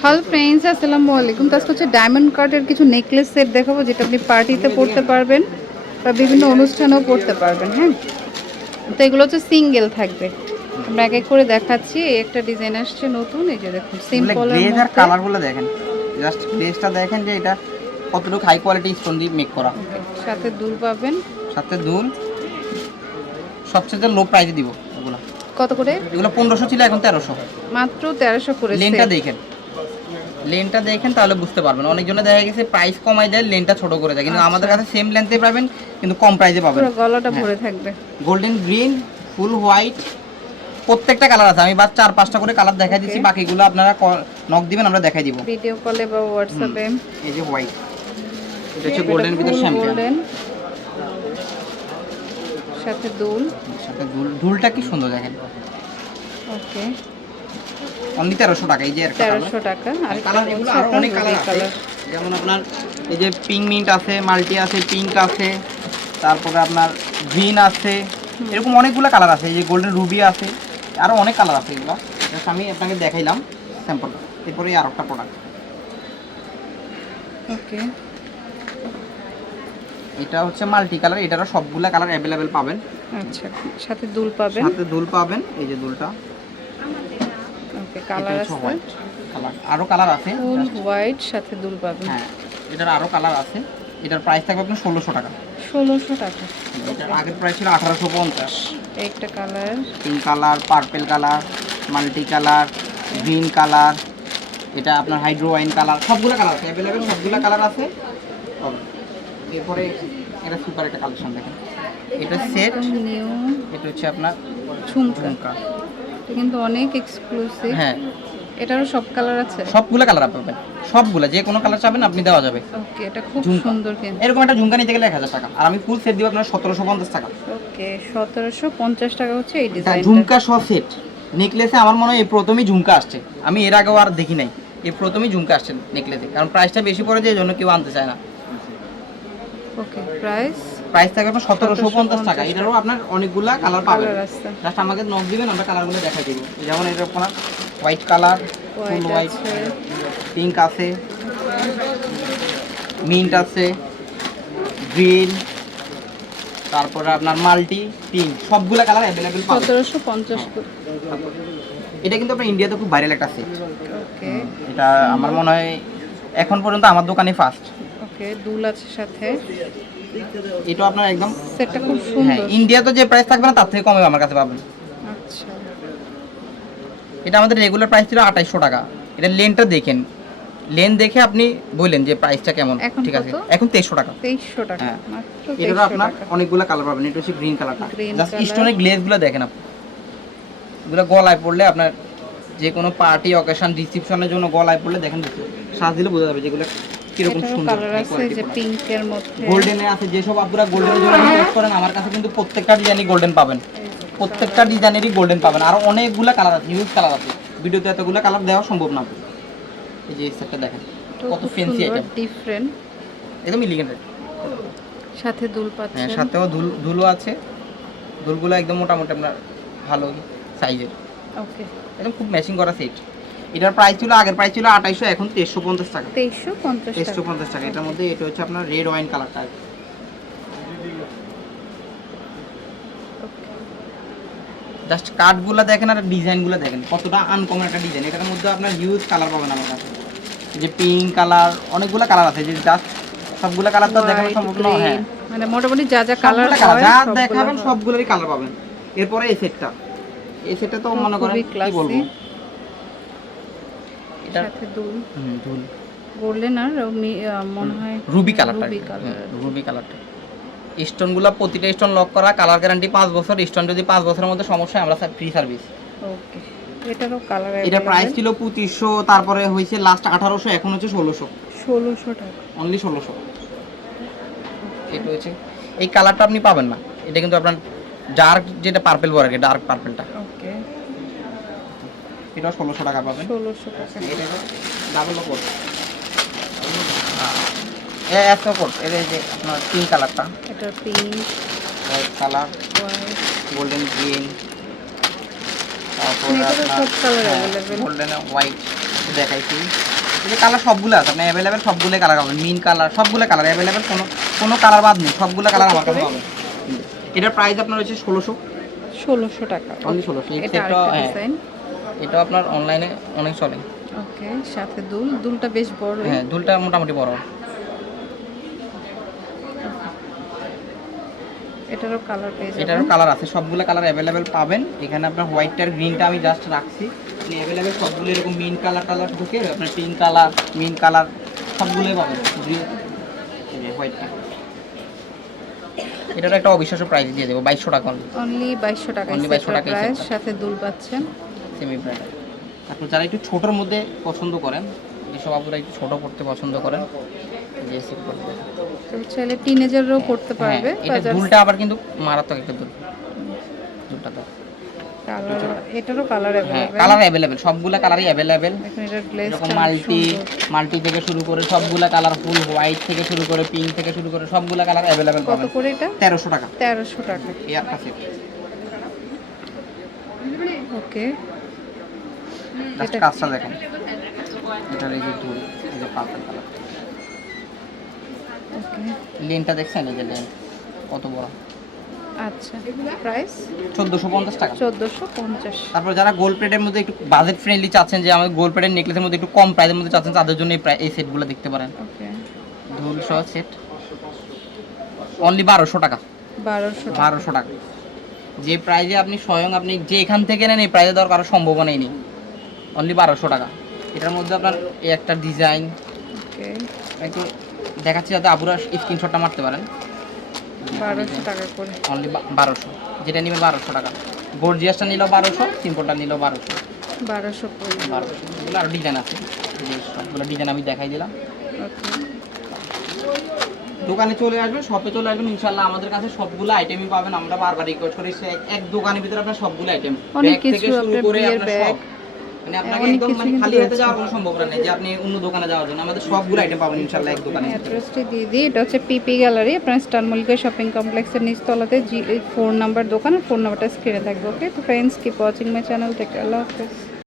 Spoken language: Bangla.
হ্যালো ফ্রেন্ডস আসসালামু আলাইকুম। তো আজকে হচ্ছে ডায়মন্ড কার্ডের কিছু নেকলেস সেট দেখাবো যেটা আপনি পার্টিতে পরতে পারবেন বা বিভিন্ন অনুষ্ঠানেও পরতে পারবেন হ্যাঁ? তো এগুলো হচ্ছে সিঙ্গেল থাকবে। আমরা এক এক করে দেখাচ্ছি এই একটা ডিজাইন আসছে নতুন এই যে দেখুন সিম্পল আর কালারগুলো দেখেন। জাস্ট গ্লেজটা দেখেন যে এটা কতটুকু হাই কোয়ালিটি স্টোন দিয়ে মেক করা। সাথে দুল পাবেন। সাথে দুল। সবচেয়ে লো প্রাইসে দিব। কত করে? এগুলো পনেরোশো ছিল এখন তেরোশো। মাত্র তেরোশো করে লেনটা দেখেন। লেনটা দেখেন তাহলে বুঝতে পারবেন। অনেকজনে দেখা গেছে প্রাইস কমাই দেয় লেনটা ছোট করে দেয়। কিন্তু আমাদের কাছে সেম লেন্থে পাবেন কিন্তু কম প্রাইসে পাবেন। পুরো গলাটা হ্যাঁ। ভরে থাকবে। গোল্ডেন গ্রিন ফুল হোয়াইট প্রত্যেকটা কালার আছে। আমি বাস চার পাঁচটা করে কালার দেখাই দিচ্ছি বাকিগুলো আপনারা নক দিবেন আমরা দেখাই দিব। ভিডিও কলে বা হোয়াটসঅ্যাপে এই যে হোয়াইট এটা হচ্ছে গোল্ডেন ভিতর শ্যাম্পিয়ন গোল্ডেন সাথে দুল। সাথে দুল। দুলটা কি সুন্দর দেখেন। ওকে। অনলি তেরোশো টাকা এই যে। তেরোশো টাকা। আর কালার এগুলো আরও অনেক কালার আছে। যেমন আপনার এই যে পিঙ্ক মিন্ট আছে মাল্টি আছে পিঙ্ক আছে তারপরে আপনার গ্রিন আছে এরকম অনেকগুলো কালার আছে। এই যে গোল্ডেন রুবি আছে আরও অনেক কালার আছে এগুলো। আমি আপনাকে দেখাইলাম স্যাম্পল এরপরে আর একটা প্রোডাক্ট ওকে। এটা হচ্ছে মাল্টি কালার এটারও সবগুলা কালার অ্যাভেলেবেল পাবেন। আচ্ছা সাথে দুল পাবেন? সাথে দুল পাবেন এই যে দুলটা। ওকে কালার আছে? কালার। আরও কালার আছে ফুল হোয়াইট সাথে দুল পাবেন। হ্যাঁ এটার আরও কালার আছে। এটার প্রাইস থাকবে আপনার ষোলোশো টাকা। ষোলোশো টাকা। আগের প্রাইস ছিল আঠারোশো পঞ্চাশ। একটা colour. Pink colour purple colour multi colour green colour এটা আপনার হাইড্রো ওয়াইন কালার সবগুলো কালার আছে অ্যাভেলেবেল সবগুলো কালার আছে। এরপরে এটা সুপার একটা কালেকশন দেখেন। এটা সেট নিউ এটা হচ্ছে আপনার ঝুমকা। কিন্তু অনেক এক্সক্লুসিভ হ্যাঁ। এটারও সব কালার আছে? সবগুলো কালার পাবেন। সবগুলো যে কোনো কালার চাবেন আপনি দেওয়া যাবে। ওকে এটা খুব। সুন্দর কিন্তু। এরকম একটা ঝুমকা নিতে গেলে এক হাজার টাকা। আর আমি ফুল সেট দিব আপনার সতেরোশো পঞ্চাশ টাকা। ওকে সতেরোশো পঞ্চাশ টাকা হচ্ছে এই ডিজাইন ঝুমকা সহ সেট নেকলেসে আমার মনে হয় এই প্রথমই ঝুমকা আসছে। আমি এর আগেও আর দেখি নাই। এই প্রথমই ঝুমকা আসছে নেকলেসে কারণ প্রাইসটা বেশি পড়ে যায় এই জন্য কেউ আনতে চায় না। ওকে প্রাইস প্রাইস থাকবে আপনার সতেরোশো পঞ্চাশ টাকা। এটারও আপনার অনেকগুলা কালার পাবেন। জাস্ট আমাকে নক দিবেন আমরা কালারগুলো দেখাই দিব। যেমন এটা আপনার white colour full white pink আছে। মিন্ট আছে গ্রিন তারপরে আপনার মাল্টি পিঙ্ক সবগুলা কালার অ্যাভেলেবেল পাবেন। সতেরোশো পঞ্চাশ এটা কিন্তু আপনার ইন্ডিয়াতে খুব ভাইরাল একটা সেট ওকে এটা আমার মনে হয় এখন পর্যন্ত আমার দোকানে ফার্স্ট ওকে দুল আছে সাথে। এটা আপনার একদম সেটটা খুব হ্যাঁ সুন্দর। ইন্ডিয়াতে যে প্রাইস থাকবে না তার থেকে কমে আমার কাছে পাবেন। আচ্ছা। এটা আমাদের রেগুলার প্রাইস ছিল আঠাইশশো টাকা। এটা লেনটা দেখেন। লেন দেখে আপনি বললেন যে প্রাইসটা কেমন। ঠিক আছে। এখন তেইশশো টাকা। তেইশশো টাকা হ্যাঁ। মাত্র তেইশশো আপনার অনেকগুলো কালার পাবেন। এটা হচ্ছে গ্রিন কালারটা জাস্ট। স্টোনের গ্লেজগুলো দেখেন আপনি। এগুলো গলায় পড়লে আপনার যে কোনো পার্টি অকেশন রিসিপশনের জন্য গলায় পড়লে দেখেন সাজ দিলে বোঝা যাবে যেগুলো কীরকম সুন্দর কালার আছে যে পিঙ্কের মধ্যে। গোল্ডেনে আছে যেসব গোল্ডেনের জন্য করেন আমার কাছে কিন্তু প্রত্যেকটা ডিজাইনই গোল্ডেন পাবেন। প্রত্যেকটা ডিজাইনেরই গোল্ডেন পাবেন। আর অনেকগুলো কালার আছে ইউজ কালার আছে। ভিডিওতে এতগুলো কালার দেওয়া সম্ভব না। এই যে সেটটা দেখেন কত ফ্যান্সি আইটেম ডিফারেন্ট একদম ইলিগেন্ট সাথে দুল হ্যাঁ সাথেও আছে। একদম মোটামুটি আপনার ভালো সাইজের ওকে একদম খুব ম্যাচিং করা সেট এটার প্রাইস ছিল আগের প্রাইস ছিল আঠাইশো এখন তেইশশো পঞ্চাশ টাকা। তেইশশো পঞ্চাশ তেইশশো টাকা পঞ্চাশ টাকা। এটার মধ্যে এটা হচ্ছে আপনার রেড ওয়াইন কালারটা জাস্ট কার্ডগুলো দেখেন আর ডিজাইনগুলো দেখেন। কতটা আনকমন একটা ডিজাইন এটার মধ্যে আপনার হিউজ কালার পাবেন আমার কাছে। যে পিঙ্ক কালার অনেকগুলো কালার আছে। যে জাস্ট সবগুলো কালার তো দেখানো সম্ভব না হ্যাঁ। মানে মোটামুটি যা যা কালার যা দেখাবেন সবগুলোরই কালার পাবেন। এরপরে এই সেটটা এই সেটটা তো মনে করেন কি বলব? এটা সাথে দুল। হুম, গোল্ডেন আর মনে হয় রুবি কালারটা। Ruby colour. রুবি কালারটা। স্টোনগুলো প্রতিটা স্টোন লক করা কালার গ্যারান্টি পাঁচ বছর স্টোন যদি পাঁচ বছরের মধ্যে সমস্যা হয় আমরা ফ্রি সার্ভিস ওকে এটারও কালার এটা প্রাইস ছিল পঁচিশশো তারপরে হয়েছে লাস্ট আঠারোশো এখন হচ্ছে ষোলোশো। ষোলোশো টাকা। অনলি ষোলোশো। এটা হচ্ছে এই কালারটা আপনি পাবেন না। এটা কিন্তু আপনার ডার্ক যেটা পার্পেল বলে ডার্ক পার্পেলটা এটা ষোলোশো টাকা পাবেন। ষোলোশো টাকা। এটা ডাবল কোট এত কোট এটা এই যে আপনার পিঙ্ক কালারটা এটা pink white colour golden green তারপর গোল্ডেন হোয়াইট দেখাইছি। এই কালার সবগুলো আছে আপনি অ্যাভেলেবেল সবগুলো কালার পাবেন। মিন কালার সবগুলো কালার অ্যাভেলেবেল কোনো কোনো কালার বাদ নেই সবগুলো কালার আমার কাছে পাবেন। এটার প্রাইস আপনার হচ্ছে ষোলোশো। ষোলোশো টাকা। অনলি ষোলোশো এটা এটা আপনার অনলাইনে অনেক চলে। ওকে সাথে দুল। দুলটা বেশ বড়। হ্যাঁ দুলটা মোটামুটি বড়। এটারও কালার পেয়ে যাবেন। এটারও কালার আছে সবগুলো কালার অ্যাভেলেবেল পাবেন। এখানে আপনার হোয়াইটটার গ্রিনটা আমি জাস্ট রাখছি। আপনি অ্যাভেলেবেল সবগুলো এরকম মিন কালার টালার ঢুকে আপনার পিঙ্ক কালার মিন কালার সবগুলোই পাবেন। হোয়াইটটা এটার একটা অবিশ্বাস্য প্রাইস দিয়ে দেবো বাইশশো টাকা অনলি বাইশশো টাকা Only 2200 টাকা সাথে দুল পাচ্ছেন। সেমি ব্র্যান্ড তারপর যারা একটু ছোটোর মধ্যে পছন্দ করেন যেসব আপুরা একটু ছোটো করতে পছন্দ করেন তো চাইলে টিনেজাররাও করতে পারবে হ্যাঁ, এটা দুলটা আবার কিন্তু মারাত্মক একটা দুল। দুলটা তো এটারও কালার কালার অ্যাভেলেবেল সবগুলা কালারই এরকম মাল্টি মাল্টি থেকে শুরু করে সবগুলা কালার ফুল হোয়াইট থেকে শুরু করে পিঙ্ক থেকে শুরু করে সবগুলা কালার কত করে এটা? তেরোশো টাকা। টাকা। এই একটা সেট ওকে কাজটা দেখেন। এটার এই যে দুল এই যে পার্পল কালার। লেনটা দেখছেন? এই যে লেন কত বড়? আচ্ছা প্রাইস টাকা। তারপর যারা গোল্ড প্লেটের মধ্যে একটু বাজেট ফ্রেন্ডলি চাচ্ছেন যে আমাদের গোল্ড প্লেটের নেকলেসের মধ্যে একটু কম প্রাইসের মধ্যে চাচ্ছেন তাদের জন্য এই সেটগুলো দেখতে পারেন। ওকে। দুল সহ সেট অনলি টাকা। টাকা। যে প্রাইজে আপনি স্বয়ং আপনি যে এখান থেকে নেন এই প্রাইজে দেওয়ার কারও সম্ভাবনাই নেই। অনলি বারোশো টাকা। এটার মধ্যে আপনার এই একটা ডিজাইন একটু দেখাচ্ছি যাতে আবুরা স্ক্রিনশটটা মারতে পারেন। বারোশো টাকা করে। অনলি বারোশো। যেটা নেবেন বারোশো টাকা। গর্জিয়াসটা নিল বারোশো সিম্পলটা নিল বারোশো। বারোশো বারোশো। এগুলো আরও ডিজাইন আছে। সবগুলো ডিজাইন আমি দেখাই দিলাম। দোকানে চলে আসবেন শপে চলে আসবেন ইনশাল্লাহ আমাদের কাছে সবগুলো আইটেমই পাবেন। আমরা বারবার রিকোয়েস্ট করি এক- দোকানের ভিতরে আপনার সবগুলো আইটেম অনেক কিছু আপনার বিয়ের ব্যাগ, মানে আপনাকে অনেক একদম মানে খালি হাতে যাওয়ার কোনো সম্ভাবনা নেই যে আপনি অন্য দোকানে যাওয়ার জন্য। আমাদের সবগুলো আইটেম পাবেন ইনশাআল্লাহ এক দোকানে। অ্যাড্রেসটি দিয়ে দিই। এটা হচ্ছে পিপি গ্যালারি আপনার স্টার মল্লিকা শপিং কমপ্লেক্সের নিচতলাতে জি ফোন নাম্বার দোকান ফোন নাম্বারটা স্ক্রিনে থাকবে ওকে তো friends keep watching my channel take আল্লাহ হাফেজ।